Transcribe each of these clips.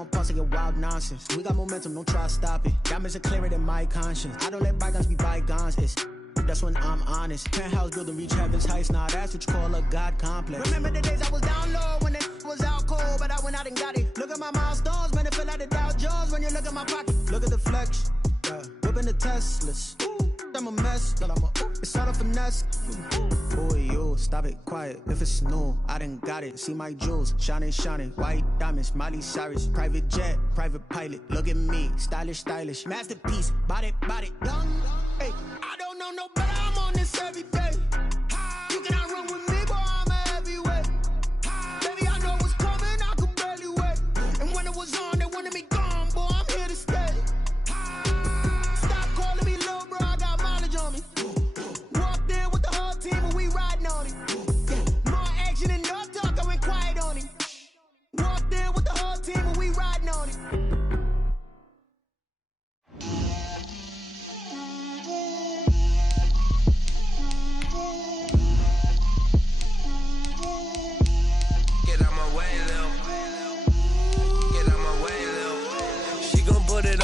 want pause to get wild nonsense. We got momentum, don't try to stop it. Diamonds are clearer than my conscience. I don't let bygones be bygones. That's when I'm honest. Penthouse building, reach heaven's heights. Nah, that's what you call a God complex. Remember the days I was down low when it was out cold, but I went out and got it. Look at my milestones, man, it feel like the Dow Jones when you look at my pocket. Look at the flex, yeah. Whipping the Teslas. I'm a mess, girl, it's all a finesse. Boy, you, stop it, quiet. If it's new, I done got it. See my jewels, shining, shining. White diamonds, Miley Cyrus. Private jet, private pilot. Look at me, stylish, stylish. Masterpiece, body, young. Hey, I don't know no better, I'm on this every day. You cannot run with me, boy, I'm a heavyweight. Baby, I know what's coming, I could barely wait. And when it was on, they wanted me gone, boy, I'm here to stay. Stop calling me little bro, I got mileage on me. Walked in with the whole team and we riding on it. Yeah. More action and no talk, I went quiet on it. Walked in with the whole team and we riding on it.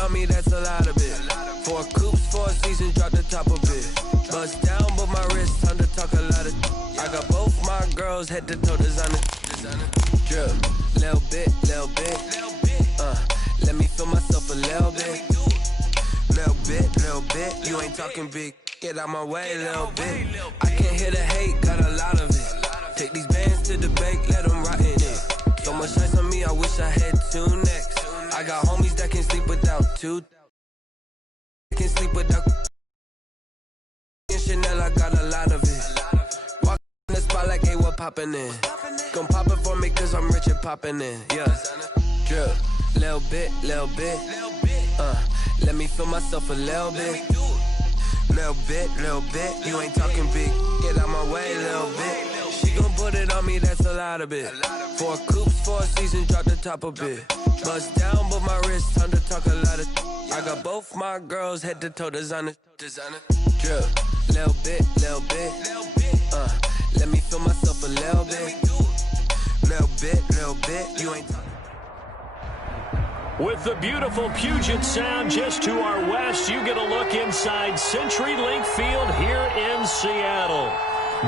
On me, that's a lot of it. 4 coops, 4 seasons, drop the top of it. Bust down, but my wrist, time to talk a lot of. I got both my girls head to toe designer. Drip, little bit. Let me feel myself a little bit. Little bit. You ain't talking big. Get out my way, little bit. I can't hear the hate, got a lot of it. Take these bands to the bank, let them rot in it. So much ice on me, I wish I had 2 necks. I got homies that can sleep without 2. Can sleep without. In Chanel, I got a lot of it. Walk in the spot like, hey, what poppin' in? Gon' pop it for me, cause I'm rich and poppin' in. Yeah. Drip, little bit. Let me feel myself a little bit. Little bit. You ain't talking big. Get out my way, little bit. She gon' put it on me, that's a lot of it. 4 coops, 4 seasons, drop the top of it. Bust down, but my wrist, time to talk a lot of. I got both my girls head to toe designer. Drip, little bit. Let me feel myself a little bit. Little bit. You ain't talking. With the beautiful Puget Sound just to our west, you get a look inside CenturyLink Field here in Seattle.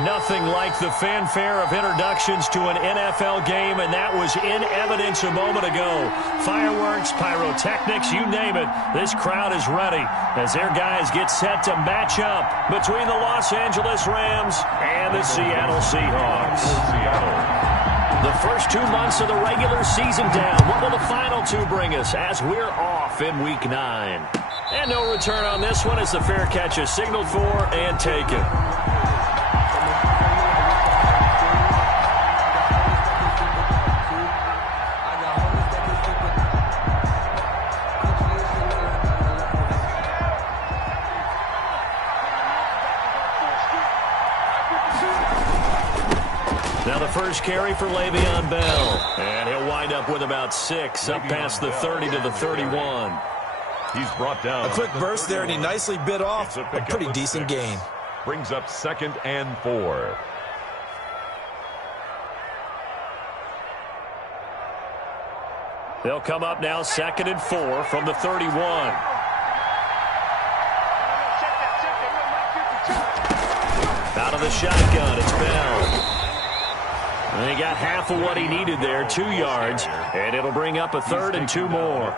Nothing like the fanfare of introductions to an NFL game, and that was in evidence a moment ago. Fireworks, pyrotechnics, you name it. This crowd is ready as their guys get set to match up between the Los Angeles Rams and the Seattle Seahawks. The first 2 months of the regular season down. What will the final 2 bring us as we're off in Week 9? And no return on this one as the fair catch is signaled for and taken. Now the first carry for Le'Veon Bell. And he'll wind up with about 6, up past the 30 to the 31. He's brought down. A quick burst there, and he nicely bit off a pretty decent gain. Brings up 2nd and 4. They'll come up now 2nd and 4 from the 31. Out of the shotgun, it's Bell. And he got half of what he needed there, 2 yards, and it'll bring up a 3rd and 2 more.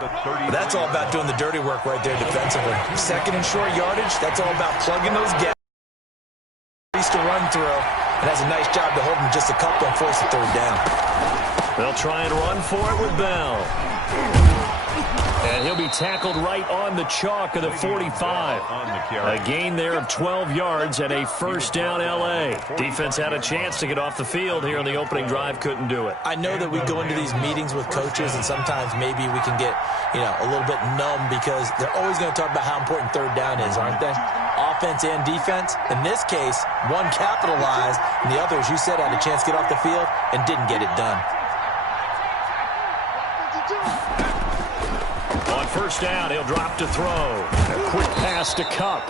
That's all about doing the dirty work right there defensively. 2nd and short yardage, that's all about plugging those gaps to run through, and has a nice job to hold him just a couple and force a 3rd down. They'll try and run for it with Bell. And he'll be tackled right on the chalk of the 45. A gain there of 12 yards and a first down L.A. Defense had a chance to get off the field here on the opening drive, couldn't do it. I know that we go into these meetings with coaches, and sometimes maybe we can get, a little bit numb because they're always going to talk about how important 3rd down is, aren't they? Offense and defense. In this case, one capitalized, and the other, as you said, had a chance to get off the field and didn't get it done. On first down, he'll drop to throw. A quick pass to Kupp.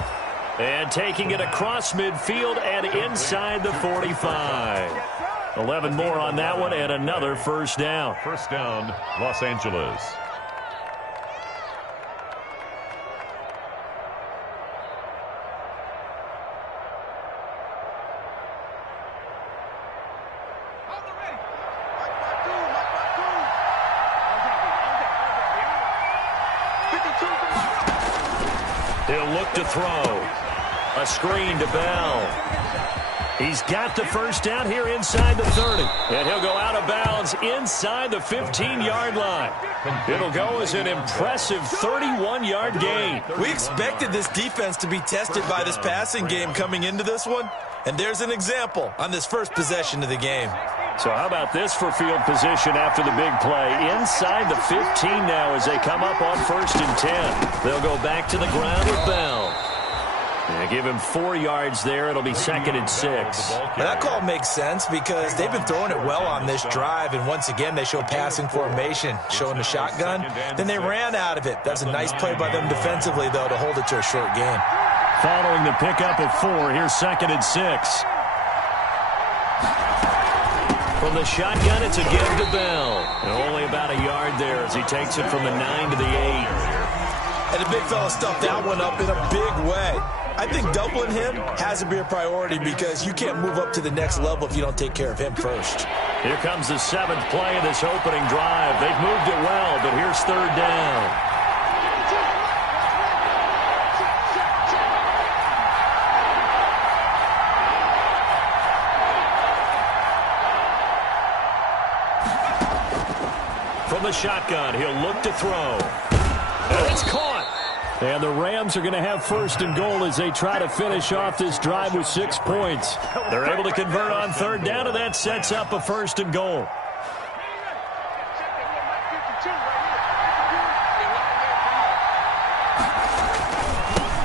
And taking it across midfield and inside the 45. 11 more on that one and another first down. First down, Los Angeles. He'll look to throw. A screen to Bell. He's got the first down here inside the 30. And he'll go out of bounds inside the 15-yard line. It'll go as an impressive 31-yard gain. We expected this defense to be tested by this passing game coming into this one. And there's an example on this first possession of the game. So how about this for field position after the big play? Inside the 15 now as they come up on 1st and 10. They'll go back to the ground with Bell. They give him 4 yards there. It'll be 2nd and 6. Well, that call makes sense because they've been throwing it well on this drive, and once again they show passing formation, showing the shotgun. Then they ran out of it. That's a nice play by them defensively, though, to hold it to a short gain. Following the pickup of 4, here's 2nd and 6. From the shotgun, it's a give to Bell. And only about a yard there as he takes it from the 9 to the 8. And the big fella stuffed that one up in a big way. I think doubling him has to be a priority because you can't move up to the next level if you don't take care of him first. Here comes the 7th play of this opening drive. They've moved it well, but here's 3rd down. From the shotgun, he'll look to throw. And it's caught. And the Rams are going to have 1st and goal as they try to finish off this drive with 6 points. They're able to convert on 3rd down, and that sets up a 1st and goal.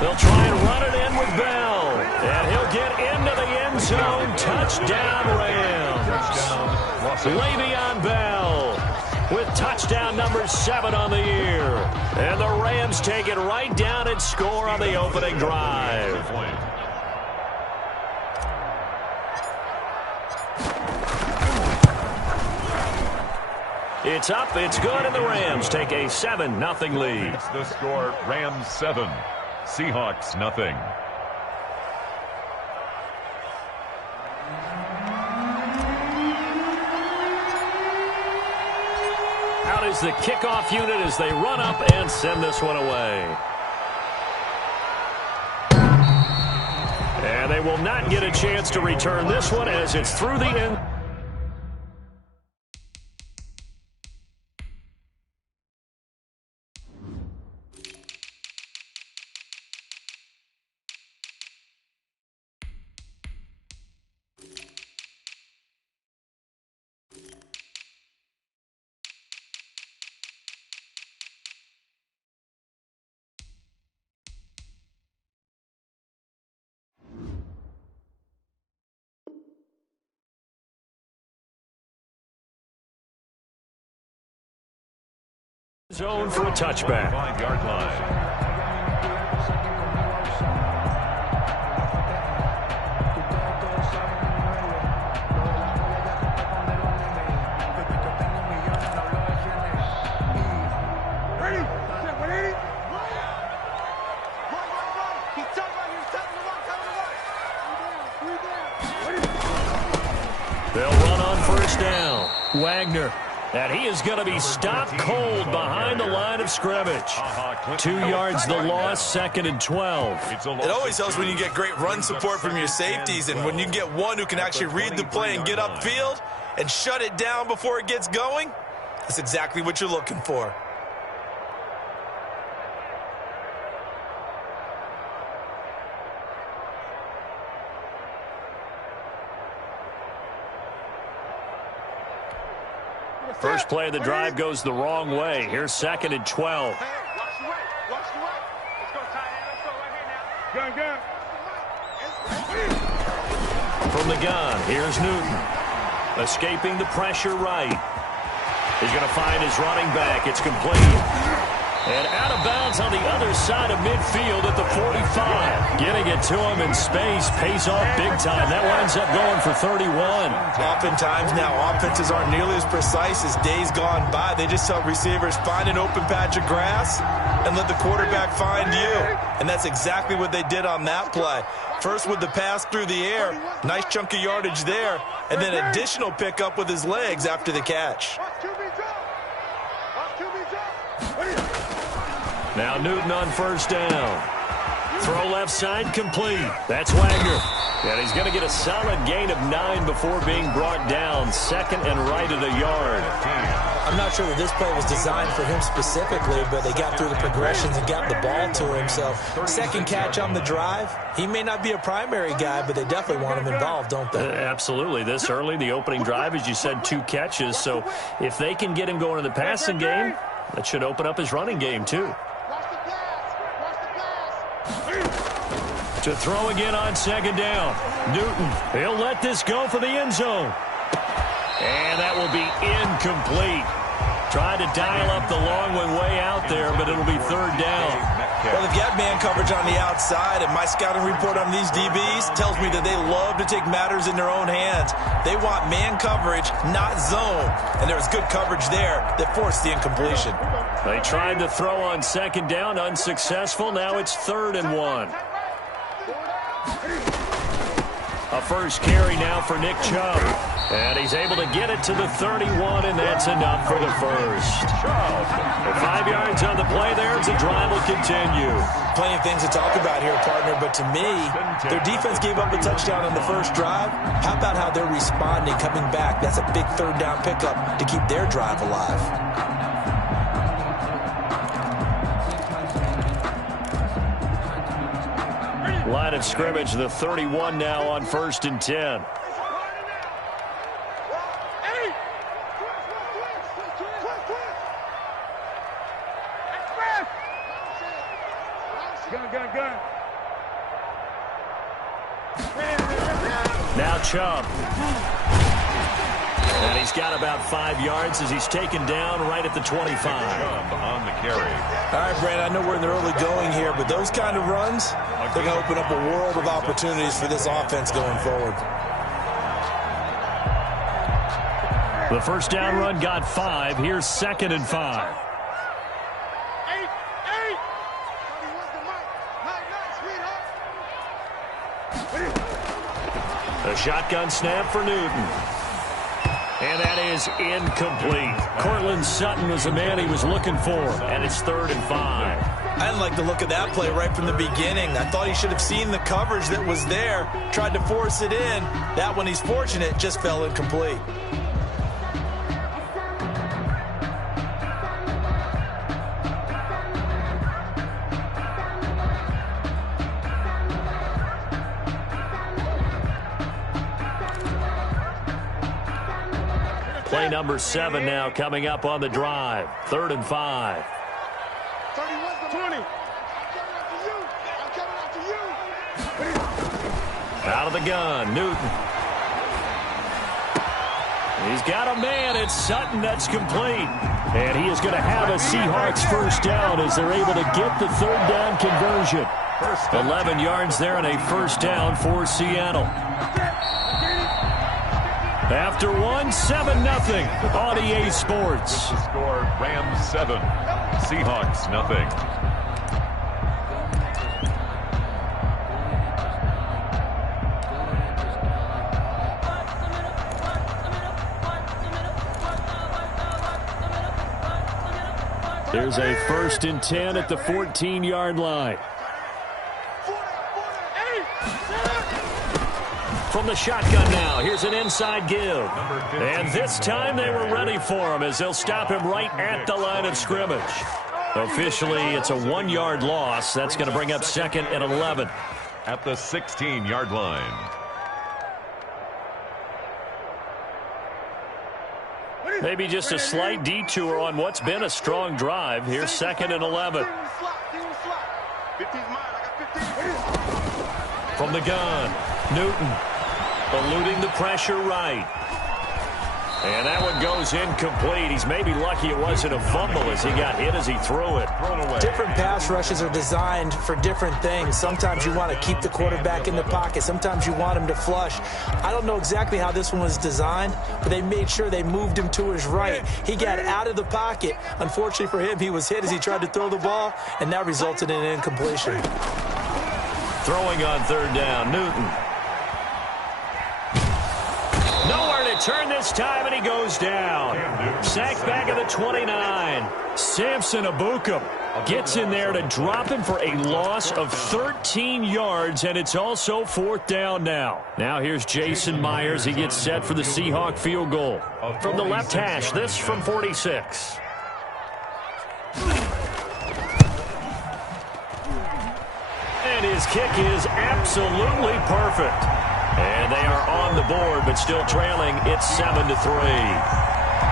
They'll try and run it in with Bell. And he'll get into the end zone. Touchdown, Rams. Le'Veon Bell with touchdown number 7 on the year. And the Rams take it right down and score on the opening drive. It's up, it's good, and the Rams take a 7-0 lead. It's the score, Rams 7, Seahawks nothing. Out is the kickoff unit as they run up and send this one away. And they will not get a chance to return this one as it's through the end. Zone for a touchback. 5-yard line. They'll run on 1st down. Wagner. And he is going to be stopped cold behind the line of scrimmage. 2 yards the loss, 2nd and 12. It always helps when you get great run support from your safeties, and when you get one who can actually read the play and get upfield and shut it down before it gets going, that's exactly what you're looking for. First play of the drive goes the wrong way. Here's 2nd and 12. Hey, watch the way. Watch the way. Let's go, tight end. Let's go right here now. Gun. From the gun, here's Newton. Escaping the pressure right. He's going to find his running back. It's complete. And out of bounds on the other side of midfield at the 45. Getting it to him in space pays off big time. That winds up going for 31. Oftentimes now, offenses aren't nearly as precise as days gone by. They just tell receivers, find an open patch of grass and let the quarterback find you. And that's exactly what they did on that play. First with the pass through the air, nice chunk of yardage there, and then additional pickup with his legs after the catch. Now Newton on 1st down. Throw left side complete. That's Wagner. And he's going to get a solid gain of 9 before being brought down. Second and right at a yard. I'm not sure that this play was designed for him specifically, but they got through the progressions and got the ball to him. So second catch on the drive. He may not be a primary guy, but they definitely want him involved, don't they? Absolutely. This early, the opening drive, as you said, 2 catches. So if they can get him going in the passing game, that should open up his running game too. To throw again on second down. Newton, he'll let this go for the end zone. And that will be incomplete. Tried to dial up the long one way out there, but it'll be third down. Well, if you have man coverage on the outside, and my scouting report on these DBs tells me that they love to take matters in their own hands. They want man coverage, not zone. And there was good coverage there that forced the incompletion. They tried to throw on second down, unsuccessful. Now it's 3rd and 1. A first carry now for Nick Chubb. And he's able to get it to the 31, and that's enough for the first. 5 yards on the play there as the drive will continue. Plenty of things to talk about here, partner, but to me, their defense gave up a touchdown on the first drive. How about how they're responding, coming back? That's a big third down pickup to keep their drive alive. Line of scrimmage, the 31 now on 1st and 10. Now Chubb. And he's got about 5 yards as he's taken down right at the 25. On the carry. All right, Brandon, I know we're in the early going here, but those kind of runs, they're going to open up a world of opportunities for this offense going forward. The first down run got 5. Here's 2nd and 5. A shotgun snap for Newton. And that is incomplete. Cortland Sutton was the man he was looking for, and it's 3rd and 5. I didn't like the look of that play right from the beginning. I thought he should have seen the coverage that was there, tried to force it in. That one, he's fortunate, just fell incomplete. Play number 7 now coming up on the drive. 3rd and 5. 20. Out of the gun, Newton. He's got a man. It's Sutton. That's complete. And he is going to have a Seahawks first down as they're able to get the 3rd down conversion. 11 yards there and a first down for Seattle. After 1, 7-0 on EA Sports. The score, Rams 7, Seahawks nothing. There's a 1st and 10 at the 14-yard line. From the shotgun now, here's an inside give. And this time they were ready for him as they'll stop him right at the line of scrimmage. Officially, it's a 1-yard loss. That's going to bring up 2nd and 11. At the 16-yard line. Maybe just a slight detour on what's been a strong drive. Here's 2nd and 11. From the gun, Newton eluding the pressure right. And that one goes incomplete. He's maybe lucky it wasn't a fumble as he got hit as he threw it. Different pass rushes are designed for different things. Sometimes you want to keep the quarterback in the pocket. Sometimes you want him to flush. I don't know exactly how this one was designed, but they made sure they moved him to his right. He got out of the pocket. Unfortunately for him, he was hit as he tried to throw the ball, and that resulted in an incompletion. Throwing on 3rd down, Newton. Nowhere to return this time, and he goes down. Sacked back at the 29. Samson Ebukam gets in there to drop him for a loss of 13 yards, and it's also 4th down now. Now here's Jason Myers. He gets set for the Seahawk field goal. From the left hash, this from 46. And his kick is absolutely perfect. And they are on the board, but still trailing. It's 7-3.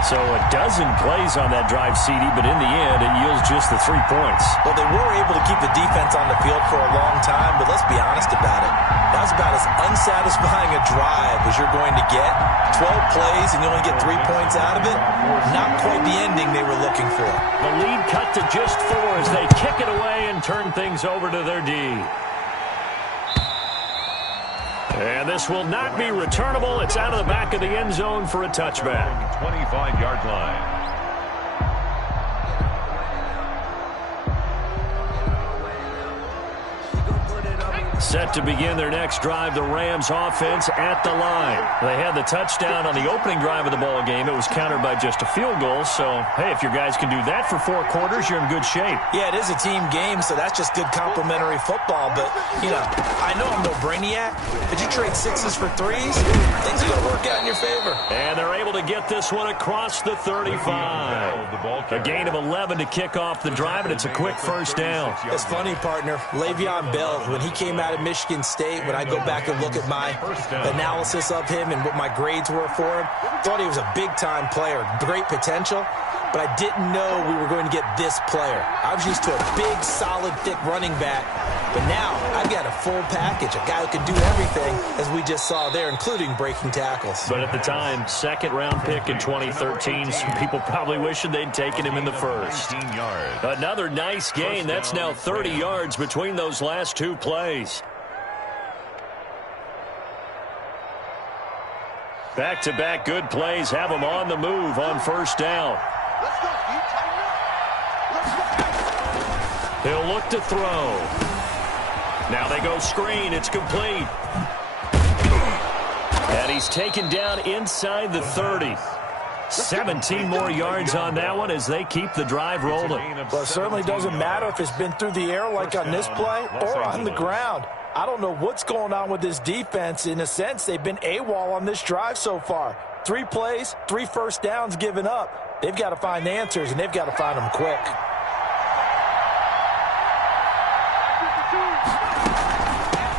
So a dozen plays on that drive, CD, but in the end, it yields just the 3 points. Well, they were able to keep the defense on the field for a long time, but let's be honest about it. That was about as unsatisfying a drive as you're going to get. 12 plays and you only get 3 points out of it. Not quite the ending they were looking for. The lead cut to just 4 as they kick it away and turn things over to their D. And this will not be returnable. It's out of the back of the end zone for a touchback. 25-yard line. Set to begin their next drive, the Rams offense at the line. They had the touchdown on the opening drive of the ball game. It was countered by just a field goal. So, hey, if your guys can do that for 4 quarters, you're in good shape. Yeah, it is a team game, so that's just good complimentary football. But, you know, I know I'm no brainiac, but you trade 6s for 3s, things are going to work out in your favor. And they're able to get this one across the 35. A gain of 11 to kick off the drive, and it's a quick first down. It's funny, partner. Le'Veon Bell, when he came out of Michigan State, when I go back and look at my analysis of him and what my grades were for him, thought he was a big-time player, great potential, but I didn't know we were going to get this player. I was used to a big, solid, thick running back, but now I've got a full package, a guy who can do everything, as we just saw there, including breaking tackles. But at the time, second-round pick in 2013, some people probably wishing they'd taken him in the first. Another nice gain. That's now 30 yards between those last 2 plays. Back-to-back good plays have them on the move on first down. He'll look to throw. Now they go screen. It's complete. And he's taken down inside the 30. 17 more yards on that one as they keep the drive rolling. Well, it certainly doesn't matter if it's been through the air like on this play or on the ground. I don't know what's going on with this defense. In a sense, they've been AWOL on this drive so far. 3 plays, 3 first downs given up. They've got to find answers, and they've got to find them quick.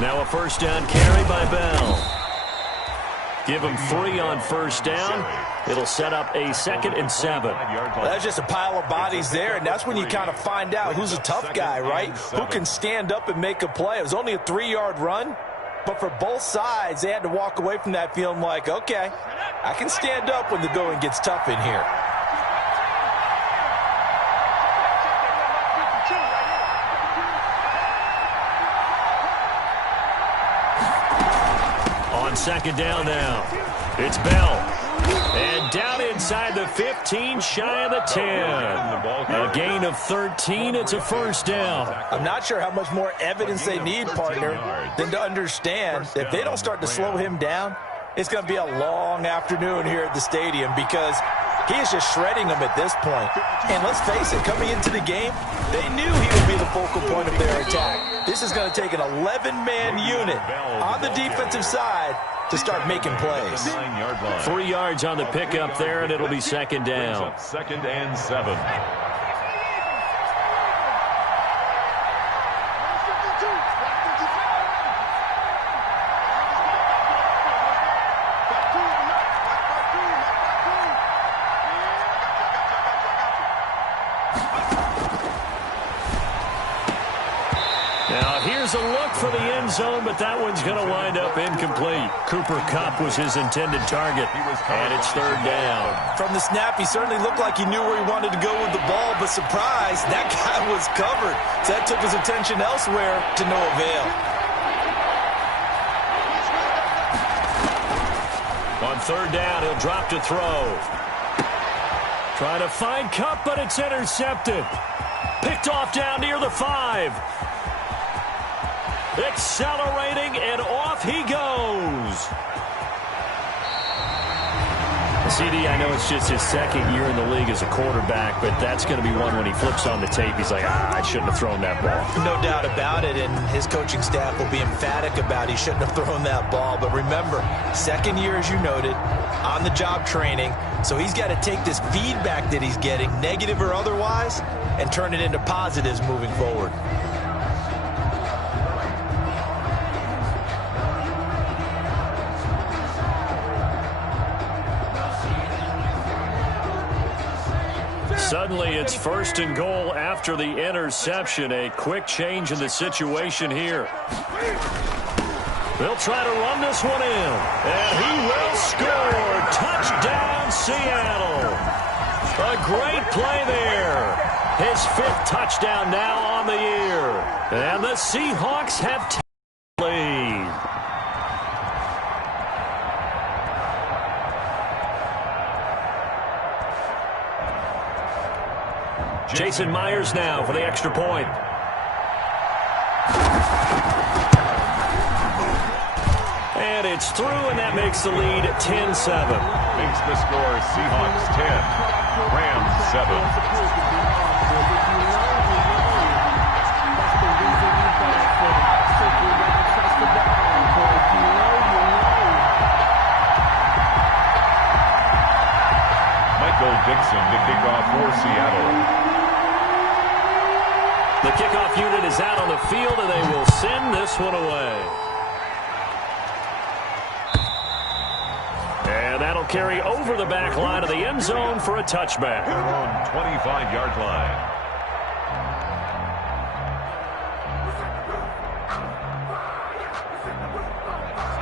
Now a first down carry by Bell. Give him 3 on first down. It'll set up a 2nd and 7. Well, that's just a pile of bodies there, and that's when you kind of find out who's a tough guy, right? Who can stand up and make a play. It was only a 3-yard run, but for both sides, they had to walk away from that feeling like, okay, I can stand up when the going gets tough in here. On second down now, it's Bell. And down inside the 15, shy of the 10. A gain of 13, it's a first down. I'm not sure how much more evidence they need, partner, than to understand if they don't start to slow him down, it's going to be a long afternoon here at the stadium because he is just shredding them at this point. And let's face it, coming into the game, they knew he would be the focal point of their attack. This is going to take an 11-man unit on the defensive side to start making plays. 3 yards on the pickup there, and it'll be second down. 2nd and 7. Here's a look for the end zone, but that one's going to wind up incomplete. Cooper Kupp was his intended target, and it's third down. From the snap, he certainly looked like he knew where he wanted to go with the ball, but surprise, that guy was covered. So that took his attention elsewhere to no avail. On third down, he'll drop to throw. Trying to find Kupp, but it's intercepted. Picked off down near the 5. Accelerating, and off he goes. CD, I know it's just his second year in the league as a quarterback, but that's going to be one when he flips on the tape, he's like, I shouldn't have thrown that ball. No doubt about it, and his coaching staff will be emphatic about he shouldn't have thrown that ball. But remember, second year, as you noted, on-the-job training, so he's got to take this feedback that he's getting, negative or otherwise, and turn it into positives moving forward. Suddenly, it's 1st and goal after the interception. A quick change in the situation here. They'll try to run this one in, and he will score. Touchdown, Seattle. A great play there. His 5th touchdown now on the year. And the Seahawks have taken the lead. Jason Myers now for the extra point. And it's through, and that makes the lead 10-7. Makes the score Seahawks 10, Rams 7. Michael Dixon to kick off for Seattle. The kickoff unit is out on the field, and they will send this one away. And that'll carry over the back line of the end zone for a touchback. Their own 25-yard line.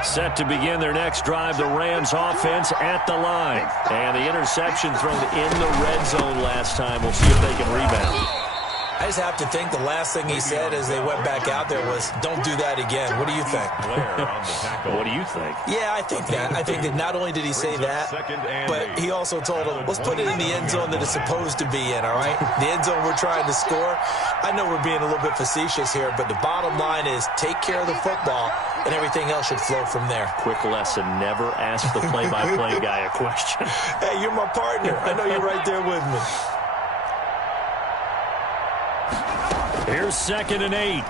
Set to begin their next drive, the Rams offense at the line. And the interception thrown in the red zone last time. We'll see if they can rebound. I just have to think the last thing he said as they went back out there was, don't do that again. What do you think? What do you think? Yeah, I think that. I think that not only did he say that, but he also told them, let's put it in the end zone that it's supposed to be in, all right? The end zone we're trying to score. I know we're being a little bit facetious here, but the bottom line is take care of the football, and everything else should flow from there. Quick lesson, never ask the play-by-play guy a question. Hey, you're my partner. I know you're right there with me. Here's 2nd and 8.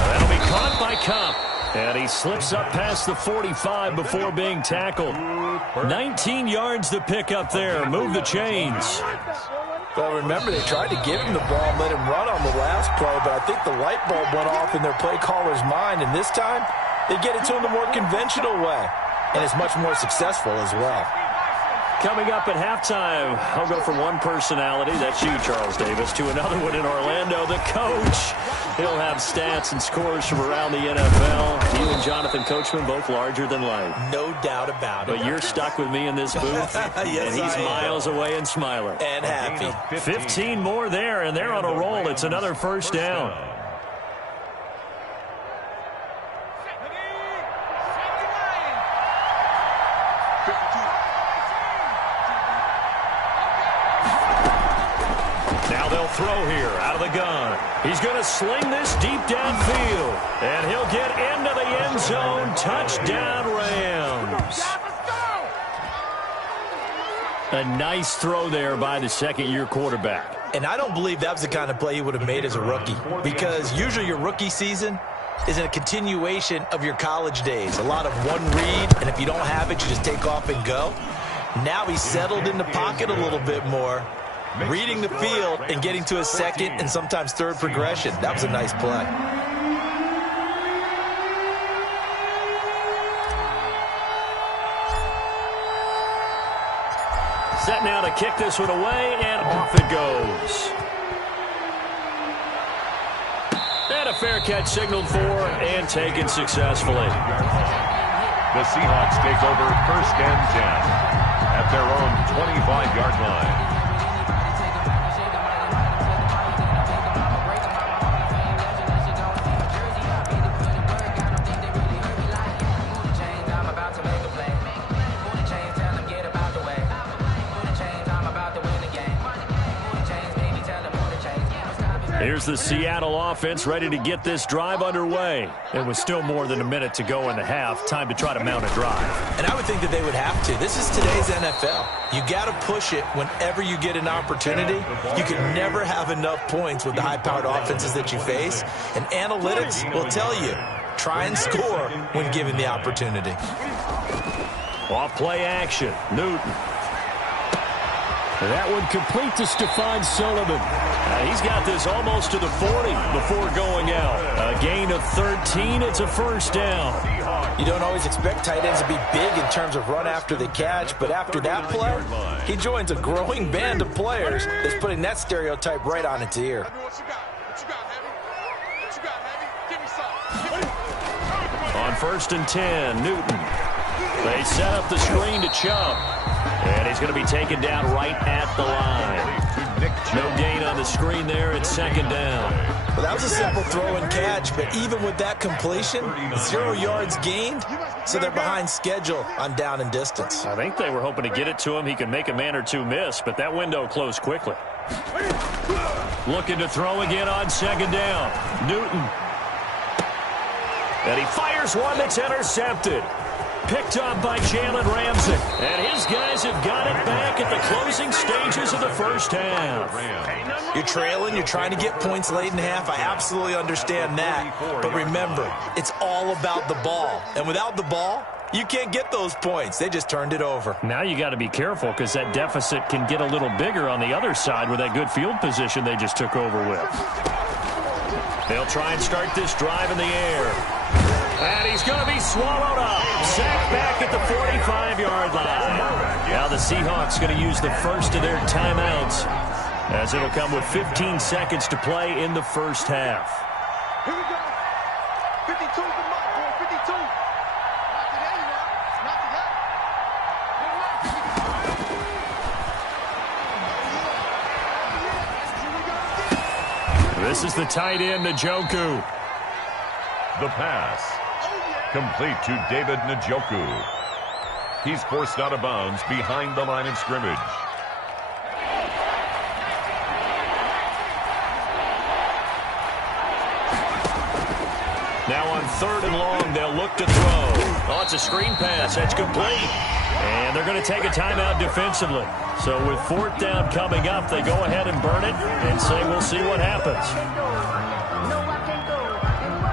That'll be caught by Cup. And he slips up past the 45 before being tackled. 19 yards to pick up there. Move the chains. Well, remember, they tried to give him the ball and let him run on the last play, but I think the light bulb went off in their play caller's mind, and this time they get it to him the more conventional way, and it's much more successful as well. Coming up at halftime, I'll go from one personality, that's you, Charles Davis, to another one in Orlando, the coach. He'll have stats and scores from around the NFL. You and Jonathan Coachman, both larger than life. No doubt about it. But you're stuck with me in this booth, yes, and he's miles away and smiling. And happy. 15 more there, and they're on a roll. It's another first down. Now they'll throw here out of the gun. He's going to sling this deep downfield, and he'll get into the end zone. Touchdown, Rams. A nice throw there by the second-year quarterback. And I don't believe that was the kind of play he would have made as a rookie, because usually your rookie season is a continuation of your college days. A lot of one read, and if you don't have it, you just take off and go. Now he's settled in the pocket a little bit more, reading the field and getting to a second and sometimes third progression. That was a nice play. Set now to kick this one away, and off it goes. And a fair catch signaled for and taken successfully. The Seahawks take over 1st and 10 at their own 25-yard line. Here's Here's the Seattle offense ready to get this drive underway. It was still more than a minute to go in the half. Time to try to mount a drive. And I would think that they would have to. This is today's NFL. You got to push it whenever you get an opportunity. You can never have enough points with the high-powered offenses that you face. And analytics will tell you, try and score when given the opportunity. Off play action. Newton. That one complete to Stephon Sullivan. He's got this almost to the 40 before going out. A gain of 13. It's a first down. You don't always expect tight ends to be big in terms of run after the catch, but after that play, he joins a growing band of players that's putting that stereotype right on its ear. On 1st and 10, Newton. They set up the screen to Chubb. And he's going to be taken down right at the line. No gain on the screen there. It's 2nd down. Well, that was a simple throw and catch, but even with that completion, 0 yards gained, so they're behind schedule on down and distance. I think they were hoping to get it to him. He could make a man or two miss, but that window closed quickly. Looking to throw again on 2nd down. Newton. And he fires one that's intercepted. Picked up by Jalen Ramsey. And his guys have got it back at the closing stages of the first half. You're trailing. You're trying to get points late in half. I absolutely understand that. But remember, it's all about the ball. And without the ball, you can't get those points. They just turned it over. Now you got to be careful because that deficit can get a little bigger on the other side with that good field position they just took over with. They'll try and start this drive in the air. And he's going to be swallowed up. Sacked back at the 45-yard line. Now the Seahawks going to use the first of their timeouts as it'll come with 15 seconds to play in the first half. Here we go. 52's the mark, boy. 52. This is the tight end, Njoku. The pass. Complete to David Njoku. He's forced out of bounds behind the line of scrimmage. Now on 3rd and long, they'll look to throw. Oh, it's a screen pass. That's complete. And they're going to take a timeout defensively. So with 4th down coming up, they go ahead and burn it and say we'll see what happens.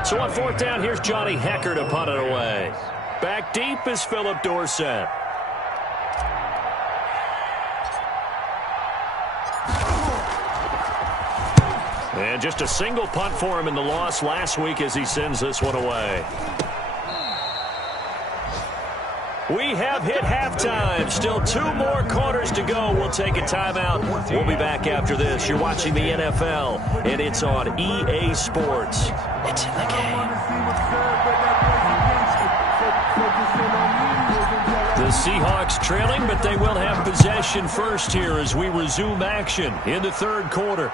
So on 4th down, here's Johnny Hecker to punt it away. Back deep is Phillip Dorsett. And just a single punt for him in the loss last week as he sends this one away. We have hit halftime. Still 2 more quarters to go. We'll take a timeout. We'll be back after this. You're watching the NFL, and it's on EA Sports. It's in the game. The Seahawks trailing, but they will have possession first here as we resume action in the 3rd quarter.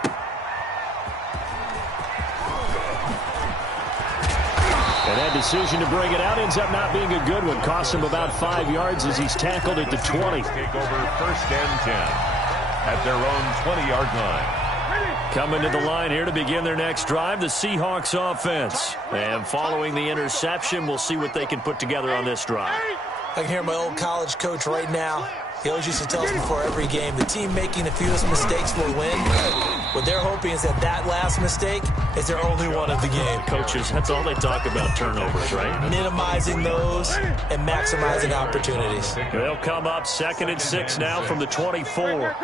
And that decision to bring it out ends up not being a good one. Costs him about 5 yards as he's tackled at the 20. Take over 1st and 10 at their own 20-yard line. Coming to the line here to begin their next drive, the Seahawks offense. And following the interception, we'll see what they can put together on this drive. I can hear my old college coach right now. He always used to tell us before every game, the team making the fewest mistakes will win. What they're hoping is that that last mistake is their only one of the game. Coaches, that's all they talk about, turnovers, right? Minimizing those and maximizing opportunities. They'll come up 2nd and 6 now from the 24.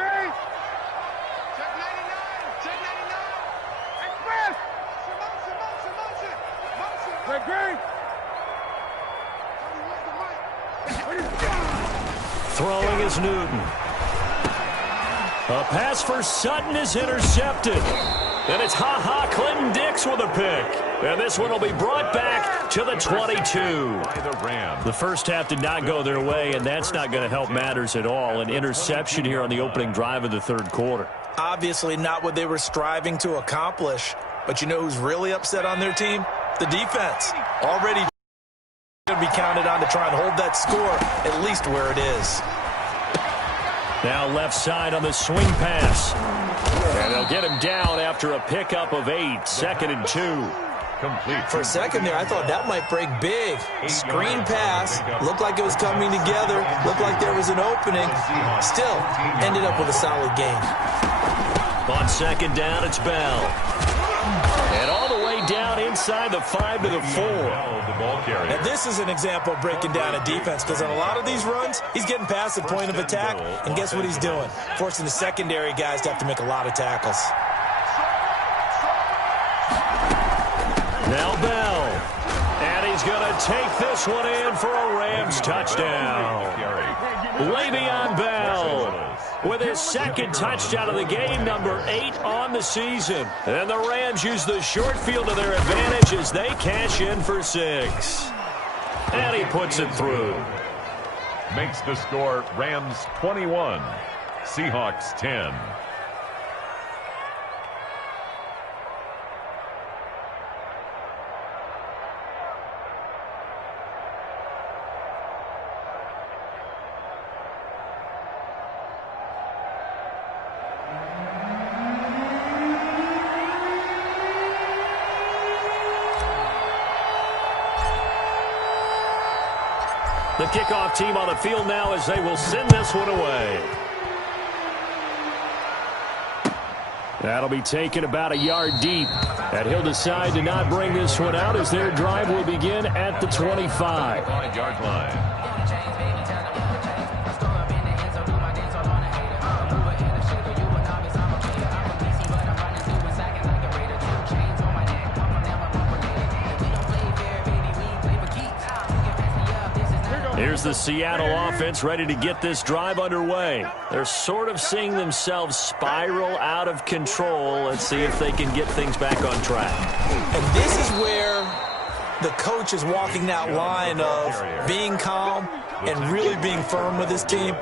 Throwing is Newton. A pass for Sutton is intercepted. And it's Clinton Dix with a pick. And this one will be brought back to the 22. The first half did not go their way, and that's not going to help matters at all. An interception here on the opening drive of the 3rd quarter. Obviously not what they were striving to accomplish. But you know who's really upset on their team? The defense. Already going to be counted on to try and hold that score at least where it is. Now left side on the swing pass. And they'll get him down after a pickup of 8, 2nd and 2. Complete. For a second there, I thought that might break big. Screen pass. Looked like it was coming together. Looked like there was an opening. Still, ended up with a solid gain. On 2nd down, it's Bell. And all the way down inside the 5 to the 4. And this is an example of breaking down a defense, because on a lot of these runs, he's getting past the point of attack, and guess what he's doing? Forcing the secondary guys to have to make a lot of tackles. Now Bell. And he's going to take this one in for a Rams touchdown. Le'Veon Bell with his 2nd touchdown of the game, number 8 on the season. And the Rams use the short field to their advantage as they cash in for 6. And he puts it through. Makes the score Rams 21, Seahawks 10. The kickoff team on the field now as they will send this one away. That'll be taken about a yard deep. And he'll decide to not bring this one out as their drive will begin at the 25. 5-yard line. Here's the Seattle offense ready to get this drive underway. They're sort of seeing themselves spiral out of control. Let's see if they can get things back on track. And this is where the coach is walking that line of being calm and really being firm with his team.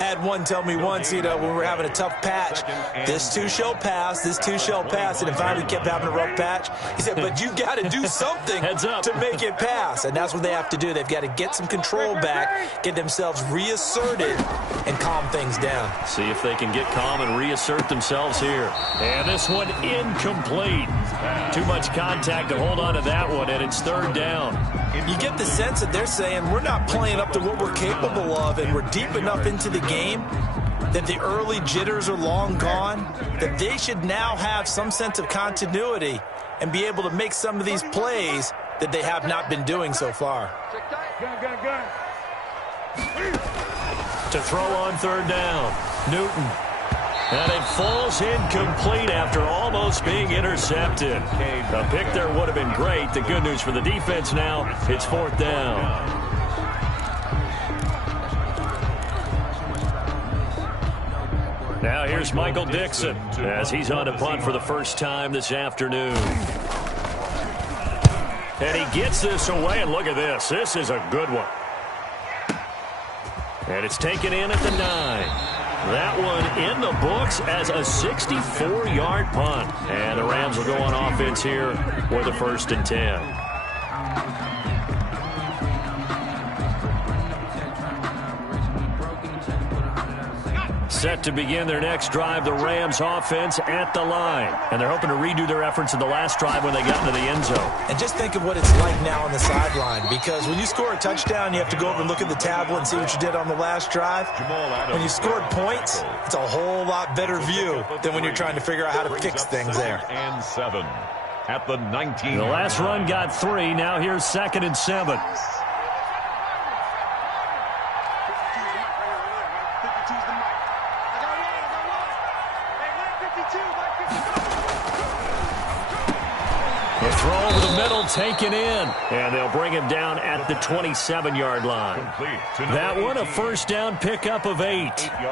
I had one tell me once, when we were having a tough patch, this too shall pass, this too shall pass, and then finally kept having a rough patch. He said, but you got to do something to make it pass, and that's what they have to do. They've got to get some control back, get themselves reasserted, and calm things down. See if they can get calm and reassert themselves here. And this one incomplete. Too much contact to hold on to that one, and it's 3rd down. You get the sense that they're saying we're not playing up to what we're capable of, and we're deep enough into the game that the early jitters are long gone, that they should now have some sense of continuity and be able to make some of these plays that they have not been doing so far. To throw on 3rd down, Newton. And it falls incomplete after almost being intercepted. A pick there would have been great. The good news for the defense now, it's 4th down. Now here's Michael Dixon as he's on to punt for the first time this afternoon. And he gets this away, and look at this. This is a good one. And it's taken in at the 9. That one in the books as a 64-yard punt. And the Rams will go on offense here with a 1st and 10. Set to begin their next drive, the Rams offense at the line. And they're hoping to redo their efforts in the last drive when they got into the end zone. And just think of what it's like now on the sideline, because when you score a touchdown, you have to go over and look at the tablet and see what you did on the last drive. When you scored points, it's a whole lot better view than when you're trying to figure out how to fix things there. And 7 at the 19. The last run got 3. Now here's 2nd and 7. The throw over the middle taken in, and they'll bring him down at the 27-yard line. That one a 1st down pickup of 8.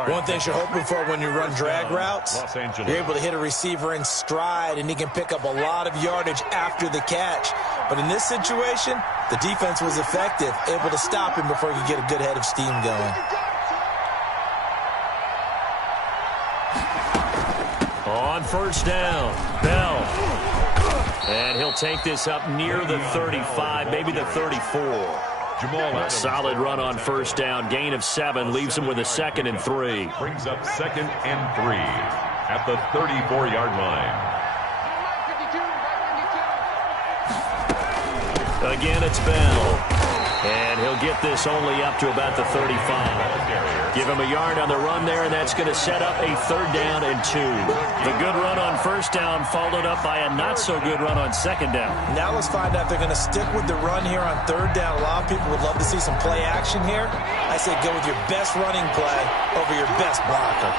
One thing you're hoping for when you run drag routes, you're able to hit a receiver in stride, and he can pick up a lot of yardage after the catch. But in this situation, the defense was effective, able to stop him before he could get a good head of steam going. On 1st down, Bell. And he'll take this up near the 35, maybe the 34. A solid run on 1st down. Gain of 7 leaves him with a 2nd and 3. Brings up 2nd and 3. at the 34-yard line. Again, it's Bell. And he'll get this only up to about the 35. Give him a yard on the run there, and that's going to set up a 3rd down and 2. The good run on 1st down followed up by a not-so-good run on 2nd down. Now let's find out if they're going to stick with the run here on 3rd down. A lot of people would love to see some play action here. I say go with your best running play over your best blocker.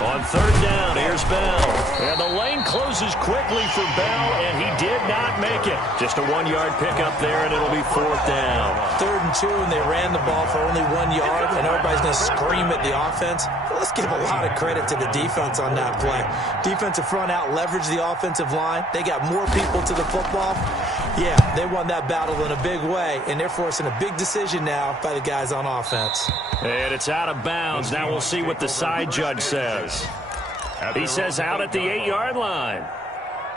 On 3rd down, here's Bell. And the lane closes quickly for Bell, and he did not make it. Just a 1-yard pickup there, and it'll be 4th down. 3rd and 2, and they ran the ball for only 1 yard, and everybody's going to scream at the offense. Let's give a lot of credit to the defense on that play. Defensive front out leveraged the offensive line. They got more people to the football. Yeah, they won that battle in a big way, and they're forcing a big decision now by the guys on offense. And it's out of bounds. Now we'll see what the side judge says. He says out at the 8-yard line.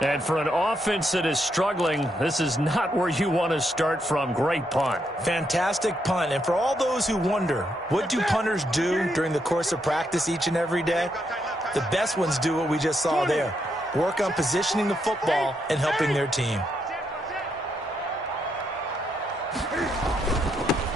And for an offense that is struggling, this is not where you want to start from. Great punt. Fantastic punt. And for all those who wonder, what do punters do during the course of practice each and every day? The best ones do what we just saw there. Work on positioning the football and helping their team.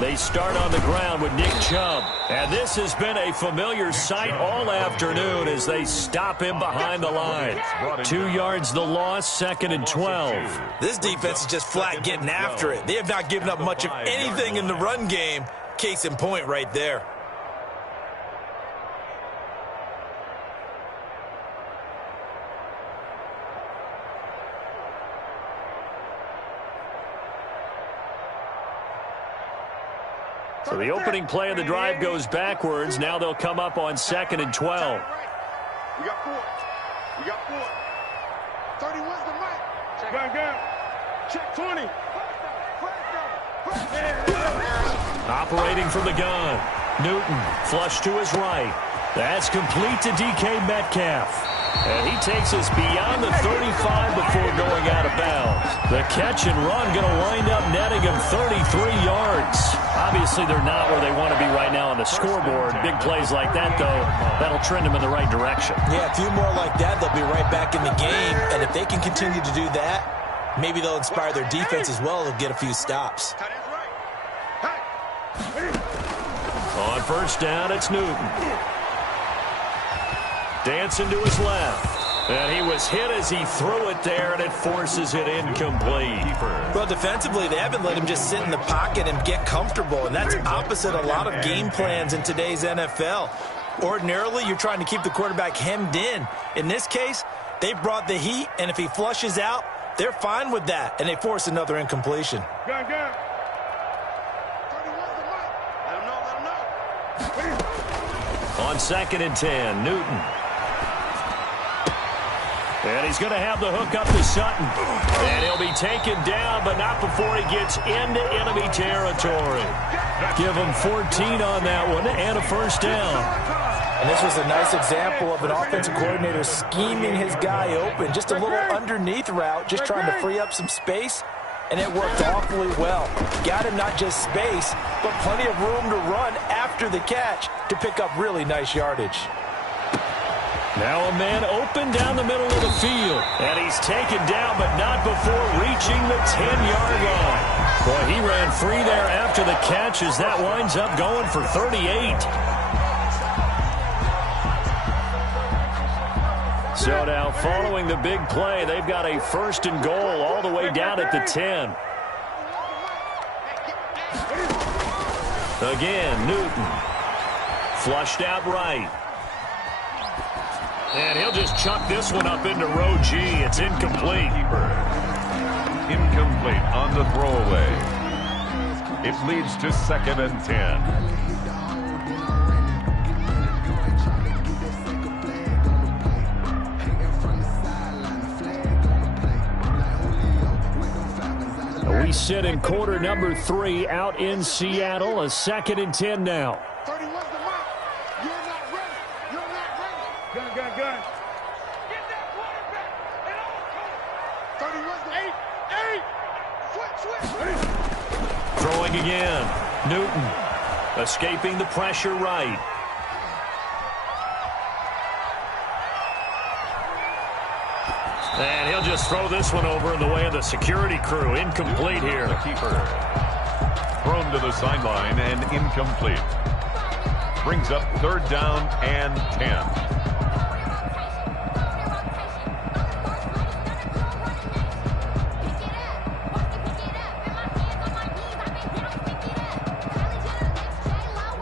They start on the ground with Nick Chubb. And this has been a familiar sight all afternoon as they stop him behind the line. 2 yards the loss, 2nd and 12. This defense is just flat getting after it. They have not given up much of anything in the run game. Case in point right there. So the opening play of the drive goes backwards. Now they'll come up on 2nd and 12. We got 4. We got 4. 31's the mic. Check 20. Operating from the gun. Newton, flush to his right. That's complete to DK Metcalf. And he takes us beyond the 35 before going out of bounds. The catch and run going to wind up netting him 33 yards. Obviously, they're not where they want to be right now on the scoreboard. Big plays like that, though, that'll trend them in the right direction. Yeah, a few more like that, they'll be right back in the game. And if they can continue to do that, maybe they'll inspire their defense as well and get a few stops. On 1st down, it's Newton. Dancing to his left. And he was hit as he threw it there, and it forces it incomplete. Well, defensively, they haven't let him just sit in the pocket and get comfortable, and that's opposite a lot of game plans in today's NFL. Ordinarily, you're trying to keep the quarterback hemmed in. In this case, they brought the heat, and if he flushes out, they're fine with that, and they force another incompletion. Gun. Let him know. On 2nd and 10, Newton. And he's going to have the hook up to Sutton. And he'll be taken down, but not before he gets into enemy territory. Give him 14 on that one and a 1st down. And this was a nice example of an offensive coordinator scheming his guy open. Just a little underneath route, just trying to free up some space. And it worked awfully well. Got him not just space, but plenty of room to run after the catch to pick up really nice yardage. Now a man open down the middle of the field. And he's taken down, but not before reaching the 10-yard line. Boy, he ran free there after the catch as that winds up going for 38. So now following the big play, they've got a 1st and goal all the way down at the 10. Again, Newton. Flushed out right. And he'll just chuck this one up into row G. It's incomplete. Incomplete on the throwaway. It leads to 2nd and 10. We sit in quarter number 3 out in Seattle. A 2nd and 10 now. 31's the mic. You're not ready. You're not ready. Gun. Get that quarterback. 31's the 8. Throwing again. Newton escaping the pressure right. And he'll just throw this one over in the way of the security crew. Incomplete here. The keeper. Thrown to the sideline and incomplete. Brings up 3rd down and 10.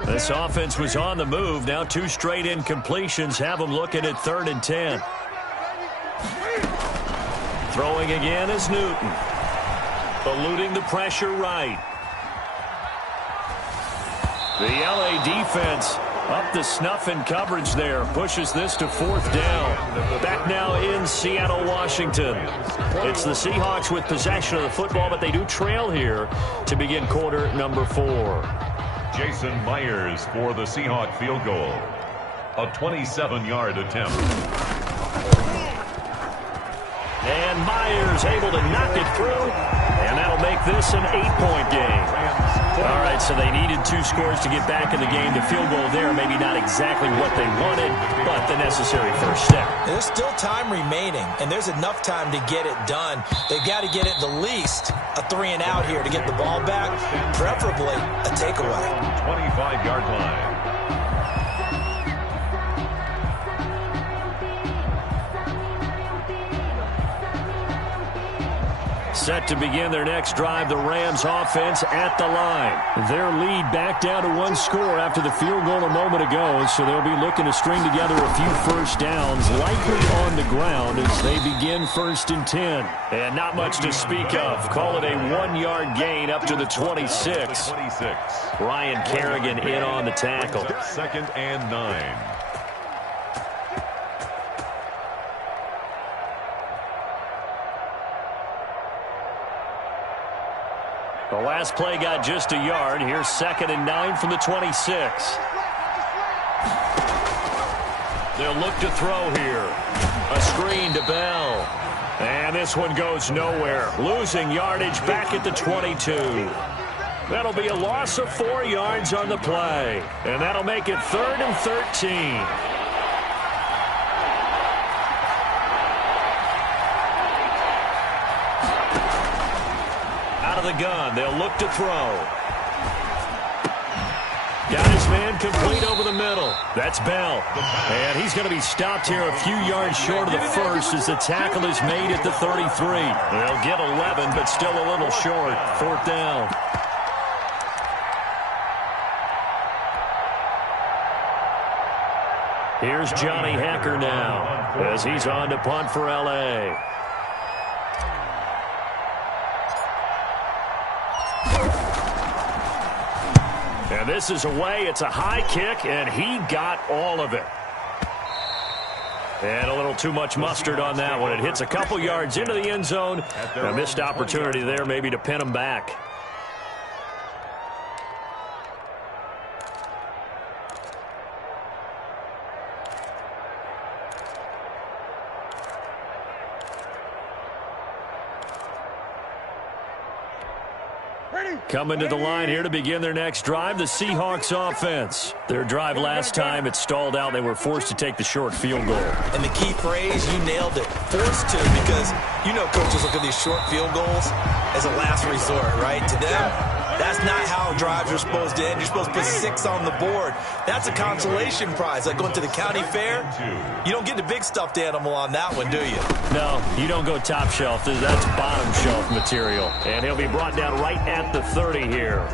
This offense was on the move. Now 2 straight incompletions have them looking at 3rd and 10. Throwing again is Newton. Eluding the pressure right. The LA defense up the snuff in coverage there. Pushes this to 4th down. Back now in Seattle, Washington. It's the Seahawks with possession of the football, but they do trail here to begin quarter number 4. Jason Myers for the Seahawk field goal. A 27-yard attempt. And Myers able to knock it through, and that'll make this an 8-point game. All right, so they needed 2 scores to get back in the game. The field goal there, maybe not exactly what they wanted, but the necessary first step. There's still time remaining, and there's enough time to get it done. They've got to get at the least a 3-and-out here to get the ball back, preferably a takeaway. 25-yard line. Set to begin their next drive, the Rams offense at the line. Their lead back down to 1 score after the field goal a moment ago, so they'll be looking to string together a few first downs, likely on the ground as they begin 1st and 10. And not much to speak of. Call it a 1-yard gain up to the 26. Ryan Kerrigan in on the tackle. 2nd and 9. The last play got just a yard. Here's 2nd and 9 from the 26. They'll look to throw here. A screen to Bell. And this one goes nowhere. Losing yardage back at the 22. That'll be a loss of 4 yards on the play. And that'll make it 3rd and 13. Out of the gun, they'll look to throw. Got his man complete over the middle. That's Bell. And he's going to be stopped here a few yards short of the first as the tackle is made at the 33. They'll get 11, but still a little short. 4th down. Here's Johnny Hacker now as he's on to punt for L.A. And this is away. It's a high kick, and he got all of it. And a little too much mustard on that one. It hits a couple yards into the end zone. A missed opportunity there maybe to pin him back. Coming to the line here to begin their next drive, the Seahawks offense. Their drive last time, it stalled out. They were forced to take the short field goal. And the key phrase, you nailed it, forced to, because you know coaches look at these short field goals as a last resort, right? To them, that's not how drives are supposed to end. You're supposed to put 6 on the board. That's a consolation prize. Like going to the county fair, you don't get the big stuffed animal on that one, do you? No, you don't go top shelf. That's bottom shelf material. And he'll be brought down right at the 30 here.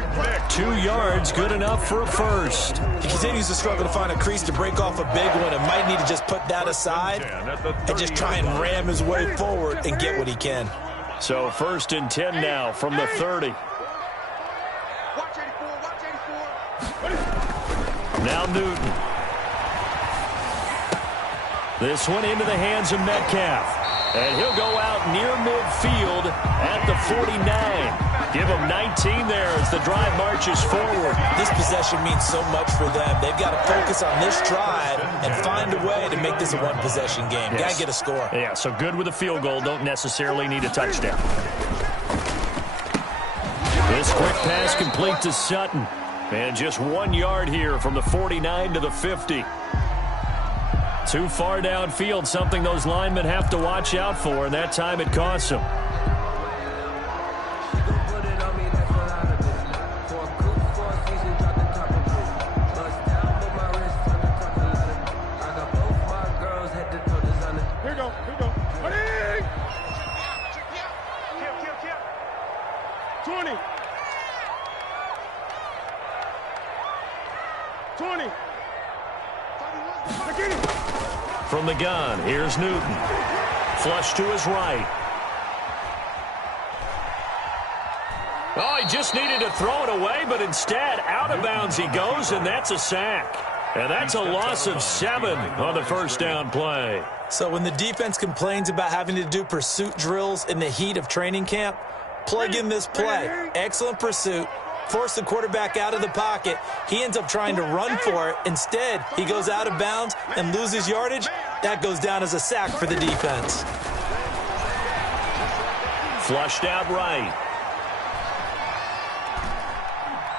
2 yards, good enough for a first. He continues to struggle to find a crease to break off a big one and might need to just put that aside and just try and ram his way forward and get what he can. So 1st and 10 now from the 30. Now Newton. This one into the hands of Metcalf. And he'll go out near midfield at the 49. Give him 19 there as the drive marches forward. This possession means so much for them. They've got to focus on this drive and find a way to make this a one-possession game. Got to get a score. Yeah, so good with a field goal. Don't necessarily need a touchdown. This quick pass complete to Sutton. And just 1 yard here from the 49 to the 50. Too far downfield, something those linemen have to watch out for, and that time it costs them. Here go. 20. 20. From the gun, here's Newton. Flush to his right. Oh, he just needed to throw it away, but instead, out of bounds he goes, and that's a sack. And that's a loss of 7 on the first down play. So when the defense complains about having to do pursuit drills in the heat of training camp, plug in this play. Excellent pursuit. Force the quarterback out of the pocket. He ends up trying to run for it. Instead, he goes out of bounds and loses yardage. That goes down as a sack for the defense. Flushed out right.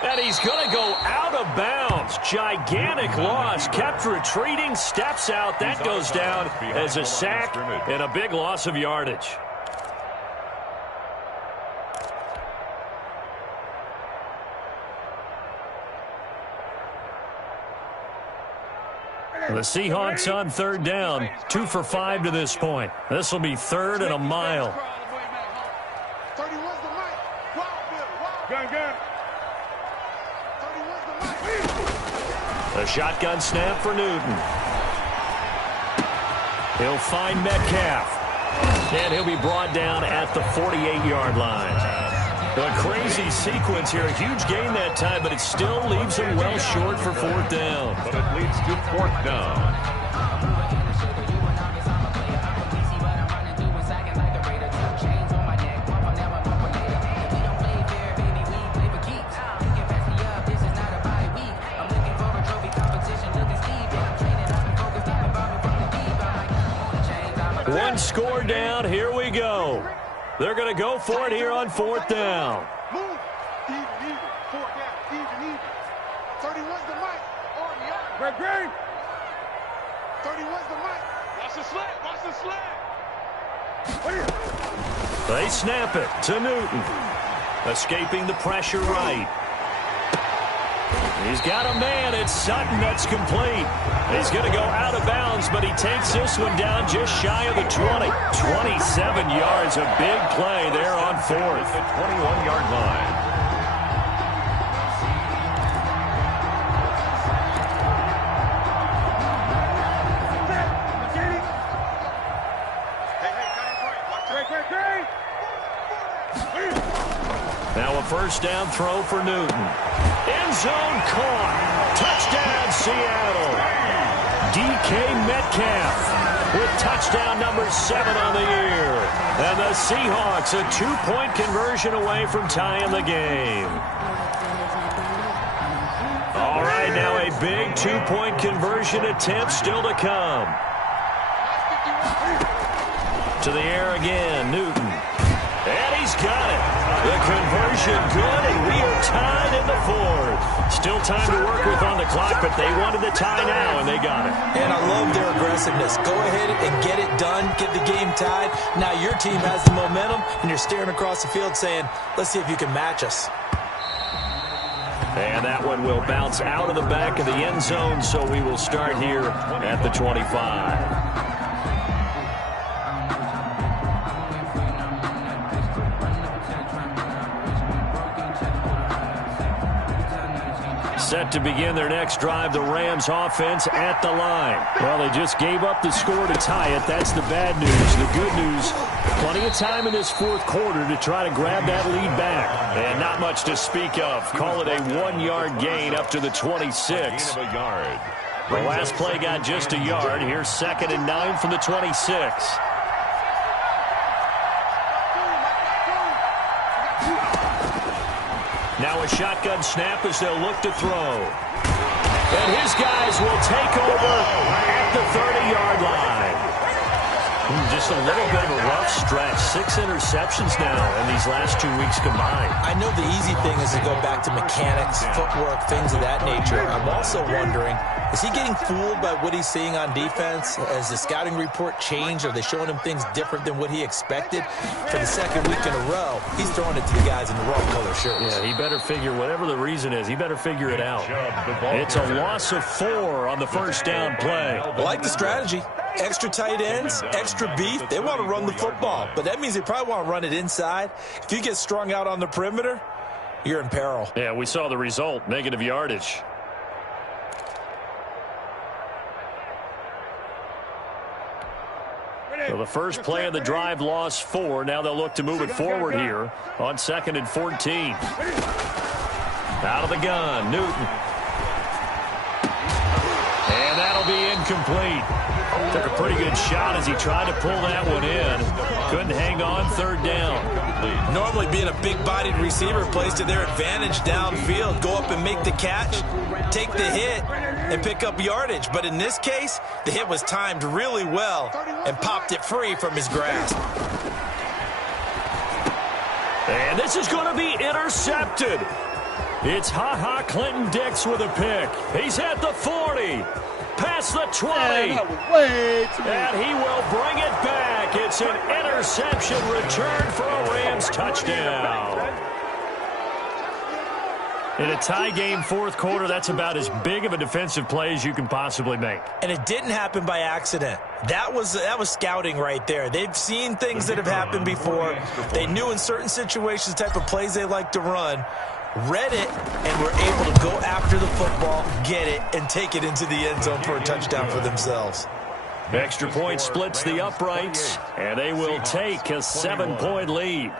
And he's going to go out of bounds. Gigantic loss. Kept retreating. Steps out. That goes down as a sack and a big loss of yardage. The Seahawks on third down. 2 for 5 to this point. This will be third and a mile. Gun. A shotgun snap for Newton. He'll find Metcalf. And he'll be brought down at the 48-yard line. A crazy sequence here. A huge gain that time, but it still leaves him well short for fourth down. But it leads to fourth down. One score down. Here we go. They're going to go for it here on fourth down. Move. Even. Fourth down. Even. 31's the mic. Greg. 31's the mic. Watch the sled. They snap it to Newton. Escaping the pressure right. He's got a man. It's Sutton. That's complete. He's going to go out of bounds, but he takes this one down just shy of the 20. 27 yards. A big play there on fourth. The 21-yard line. Now a first down throw for Newton. End zone caught. Touchdown, Seattle. DK Metcalf with touchdown number 7 on the year. And the Seahawks a 2-point conversion away from tying the game. All right, now a big 2-point conversion attempt still to come. To the air again, Newton. And he's got it. The conversion good, and we are tied in the fourth. Still time to work with on the clock, but they wanted the tie now, and they got it. And I love their aggressiveness. Go ahead and get it done, get the game tied. Now your team has the momentum, and you're staring across the field saying, let's see if you can match us. And that one will bounce out of the back of the end zone, so we will start here at the 25. Set to begin their next drive, the Rams offense at the line. Well, they just gave up the score to tie it. That's the bad news. The good news, plenty of time in this fourth quarter to try to grab that lead back. And not much to speak of. Call it a 1-yard gain up to the 26. Gain of a yard. The last play got just a yard. Here's 2nd and 9 from the 26. Now a shotgun snap as they'll look to throw. And his guys will take over at the 30-yard line. just a little bit of a rough stretch. 6 interceptions now in these last 2 weeks combined. I know the easy thing is to go back to mechanics, footwork, things of that nature. I'm also wondering, is he getting fooled by what he's seeing on defense? Has the scouting report changed? Are they showing him things different than what he expected? For the second week in a row, he's throwing it to the guys in the wrong color shirts. Yeah, he better figure, whatever the reason is, he better figure it out. It's a loss of 4 on the first down play. I like the strategy. Extra tight ends, extra beef. They want to run the football, but that means they probably want to run it inside. If you get strung out on the perimeter, you're in peril. Yeah, we saw the result, negative yardage. So the first play of the drive lost 4. Now they'll look to move it forward here on 2nd and 14. Out of the gun, Newton. And that'll be incomplete. Took a pretty good shot as he tried to pull that one in. Couldn't hang on, 3rd down. Normally being a big-bodied receiver plays to their advantage downfield. Go up and make the catch, take the hit, and pick up yardage. But in this case, the hit was timed really well and popped it free from his grasp. And this is going to be intercepted. It's Ha-Ha Clinton Dix with a pick. He's at the 40. Past the 20. And he will bring it back. It's an interception return for a Rams touchdown. In a tie game, 4th quarter, that's about as big of a defensive play as you can possibly make. And it didn't happen by accident. That was scouting right there. They've seen things that have happened before. They knew in certain situations the type of plays they like to run. Read it, and were able to go after the football, get it, and take it into the end zone for a touchdown for themselves. Extra point splits the uprights, and they will take a 7-point lead.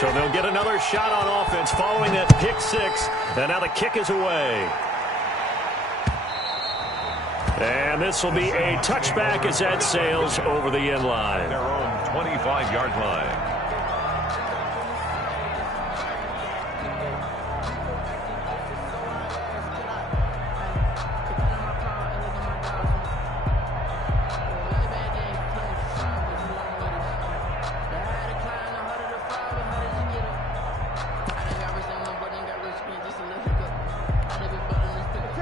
So they'll get another shot on offense following that pick 6. And now the kick is away. And this will be a touchback as that sails over the end line. Their own 25-yard line.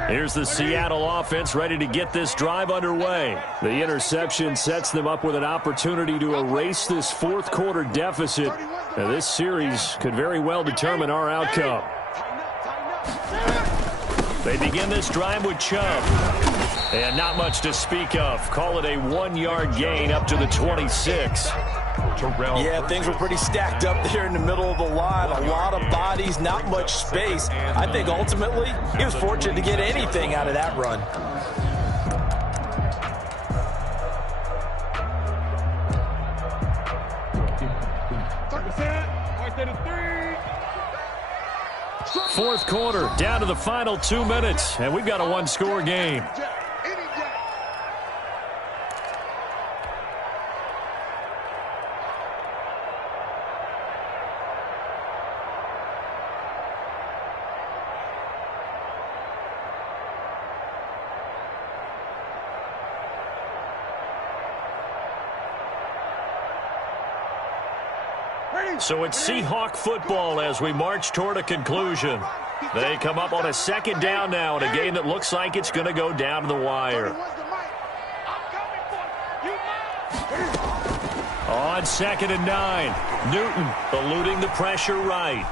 Here's the Seattle offense ready to get this drive underway. The interception sets them up with an opportunity to erase this 4th quarter deficit. Now, this series could very well determine our outcome. They begin this drive with Chubb. And not much to speak of. Call it a 1-yard gain up to the 26. Yeah, things were pretty stacked up there in the middle of the line. A lot of bodies, not much space. I think ultimately he was fortunate to get anything out of that run. Fourth quarter, down to the final 2 minutes, and we've got a 1-score game. So it's Seahawk football as we march toward a conclusion. They come up on a 2nd down now in a game that looks like it's going to go down to the wire. On 2nd and 9, Newton eluding the pressure right.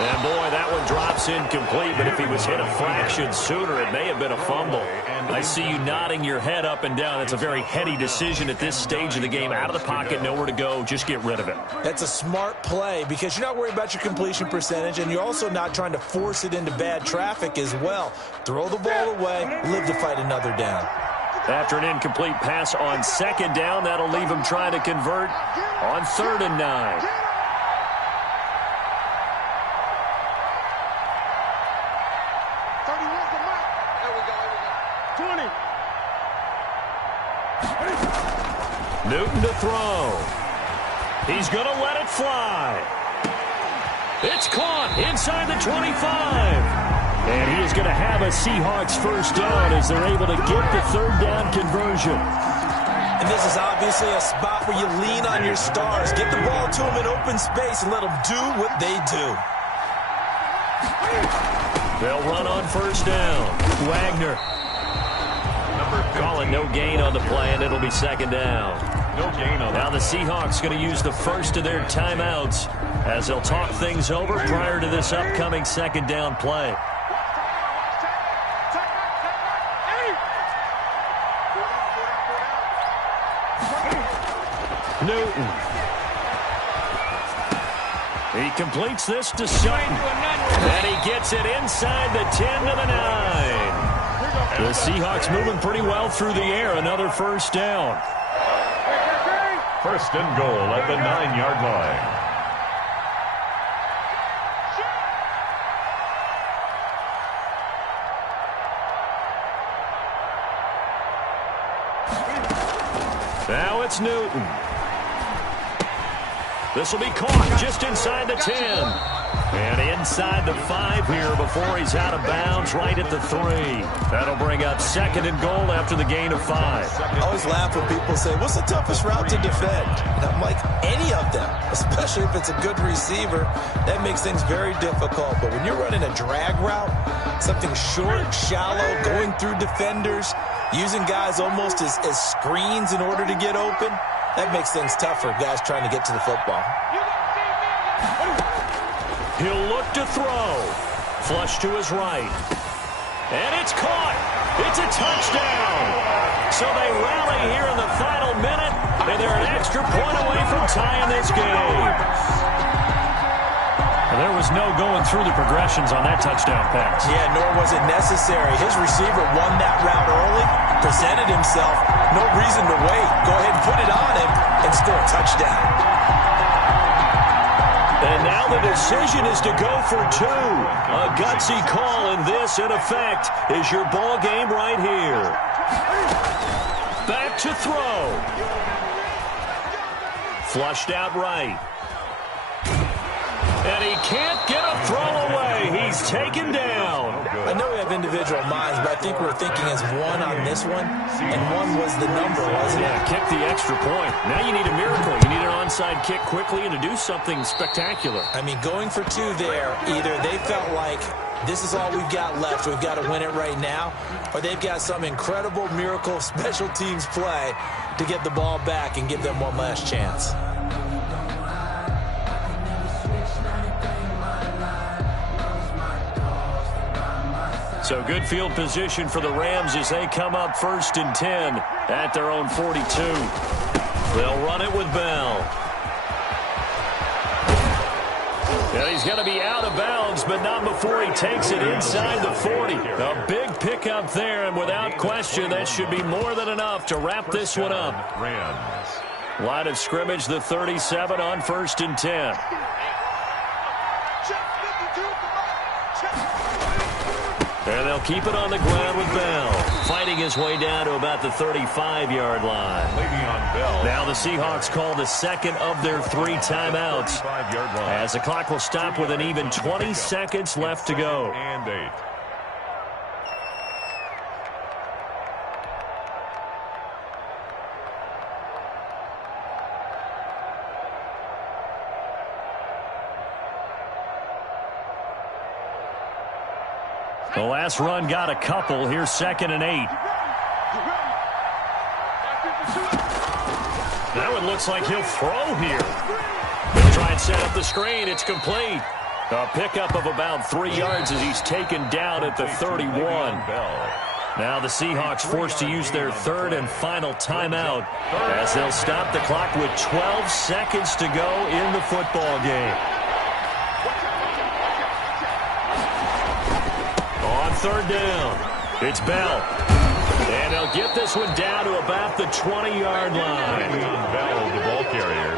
And boy, that one drops incomplete, but if he was hit a fraction sooner, it may have been a fumble. I see you nodding your head up and down. That's a very heady decision at this stage of the game. Out of the pocket, nowhere to go, just get rid of it. That's a smart play because you're not worried about your completion percentage, and you're also not trying to force it into bad traffic as well. Throw the ball away, live to fight another down. After an incomplete pass on 2nd down, that'll leave him trying to convert on 3rd and 9. Newton to throw. He's going to let it fly. It's caught inside the 25. And he is going to have a Seahawks first down as they're able to get the third down conversion. And this is obviously a spot where you lean on your stars. Get the ball to them in open space and let them do what they do. They'll run on first down. Wagner. Calling no gain on the play, and it'll be second down. No gain on now the Seahawks going to use the first of their timeouts as they'll talk things over prior to this upcoming second down play. Newton. He completes this to Sutton. And he gets it inside the 10 to the 9. The Seahawks moving pretty well through the air. Another first down. First and goal at the 9-yard line. Now it's Newton. This will be caught just inside the 10. And inside the 5 here before he's out of bounds right at the 3. That'll bring up second and goal after the gain of 5. I always laugh when people say, what's the toughest route to defend? And I'm like, any of them, especially if it's a good receiver. That makes things very difficult. But when you're running a drag route, something short, shallow, going through defenders, using guys almost as screens in order to get open, that makes things tough for guys trying to get to the football. He'll look to throw. Flush to his right. And it's caught. It's a touchdown. So they rally here in the final minute, and they're an extra point away from tying this game. Well, there was no going through the progressions on that touchdown pass. Yeah, nor was it necessary. His receiver won that route early, presented himself. No reason to wait. Go ahead and put it on him and score a touchdown. And now the decision is to go for 2. A gutsy call, and this, in effect, is your ball game right here. Back to throw. Flushed out right. And he can't get a throw away. He's taken down. I know we have individual minds, but I think we're thinking as one on this one, and 1 was the number, wasn't it? Yeah, kick the extra point. Now you need a miracle. You need an onside kick quickly and to do something spectacular. I mean, going for 2 there, either they felt like this is all we've got left, we've got to win it right now, or they've got some incredible miracle special teams play to get the ball back and give them one last chance. So good field position for the Rams as they come up first and 10 at their own 42. They'll run it with Bell. And he's going to be out of bounds, but not before he takes it inside the 40. A big pickup there, and without question, that should be more than enough to wrap this one up. Rams. Line of scrimmage, the 37 on first and 10. And they'll keep it on the ground with Bell, fighting his way down to about the 35-yard line. Le'Veon Bell. Now the Seahawks call the second of their 3 timeouts, as the clock will stop with an even 20 seconds left to go. And 8. The last run got a couple. Here's second and 8. Now it looks like he'll throw here. He'll try and set up the screen. It's complete. A pickup of about 3 yards as he's taken down at the 31. Now the Seahawks forced to use their third and final timeout as they'll stop the clock with 12 seconds to go in the football game. Third down. It's Bell. And they'll get this one down to about the 20-yard line. Bell, the ball carrier.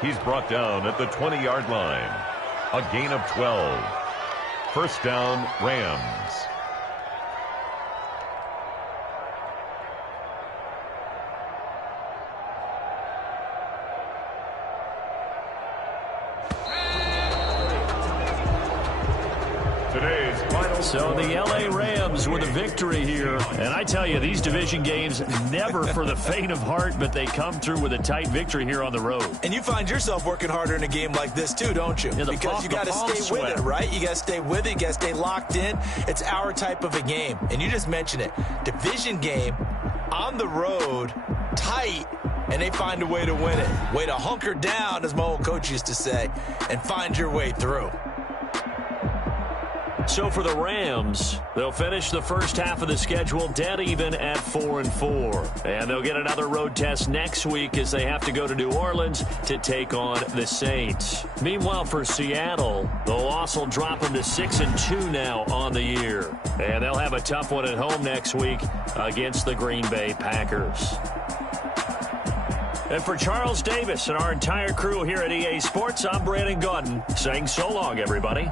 He's brought down at the 20-yard line. A gain of 12. First down, Rams. So the L.A. Rams with a victory here. And I tell you, these division games, never for the faint of heart, but they come through with a tight victory here on the road. And you find yourself working harder in a game like this too, don't you? Yeah, because you got to stay with it, right? You got to stay with it. You got to stay locked in. It's our type of a game. And you just mentioned it. Division game on the road, tight, and they find a way to win it. Way to hunker down, as my old coach used to say, and find your way through. So for the Rams, they'll finish the first half of the schedule dead even at 4-4. And they'll get another road test next week as they have to go to New Orleans to take on the Saints. Meanwhile, for Seattle, the loss will drop them to 6-2 now on the year. And they'll have a tough one at home next week against the Green Bay Packers. And for Charles Davis and our entire crew here at EA Sports, I'm Brandon Gaudin saying so long, everybody.